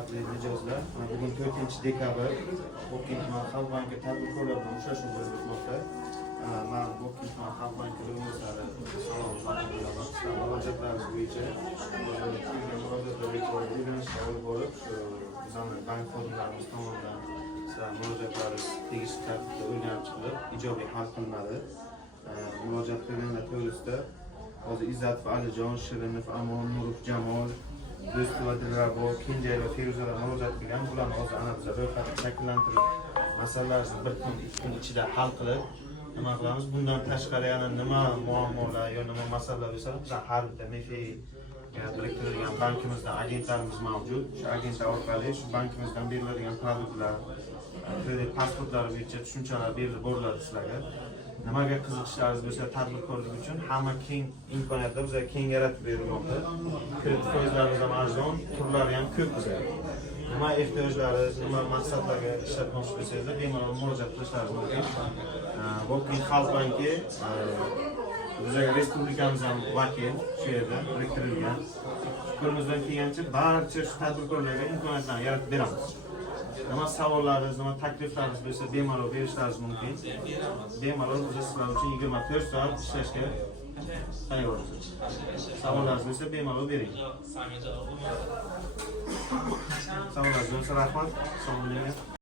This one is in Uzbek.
hurmatli mijozlar, bugun 4-dekabr Bokking tuman Xalq banki tadbirkorlar bilan uchrashuv bo'lib o'tmoqda. Men Bokking tuman Xalq banki o'rinbosari murojaatlarimiz bo'yicha o'rganishlar olib borib, bizning bank xodimlarimiz tomonidan murojaatlarimiz tegishli tartibda o'rganib chiqilib, ijobiy hal qilinadi. Murojaat qilganlar to'g'risida hozir Izzatov Alijon, Shirinov Amon, Nurov Jamol, Do'stova Dilrabo, Kenjay va Feruzalar murojaat qilgan. Bularni hozir ana biz ro'yxatni shakllantirib, masalalarni bir kun, 2 kun ichida hal qilib, nima qilamiz? Bundan tashqari yana nima muammolar yo nima masalalar bo'lsa, biz har bitta MFI biriktirilgan bankimizda agentlarimiz mavjud. Shu agentlar orqali shu bankimizdan beriladigan produktlar, kredit pasportlari bo'yicha tushunchalar berib boriladi sizlarga. Nimaga qiziqishlaringiz bo'lsa, tadbirkorlik uchun hamma keng imkoniyatlar bizga keng yaratib berilmoqda. Kredit foizlarimiz ham arzon, turlari ham ko'p bizga. Nima ehtiyojlaringiz, nima maqsadlarga ishlatmoqchi bo'lsangiz, bemalol murojaat qilishlaringiz mumkin. Bokking Xalq banki bizga respublikamiz ham vakil shu yerda biriktirilgan. Qo'limizdan kelgancha barcha shu tadbirkorlarga imkoniyatlarni yaratib beramiz. Nima savollaringiz, nima takliflaringiz bo'lsa, bemalol berishlaringiz mumkin. Bemalol biz sizlar uchun 24 soat ishlashga tayyormiz. Savollaringiz bo'lsa, bemalol bering. Savollaringiz bo'lsa, rahmat. Assalomu alaykum.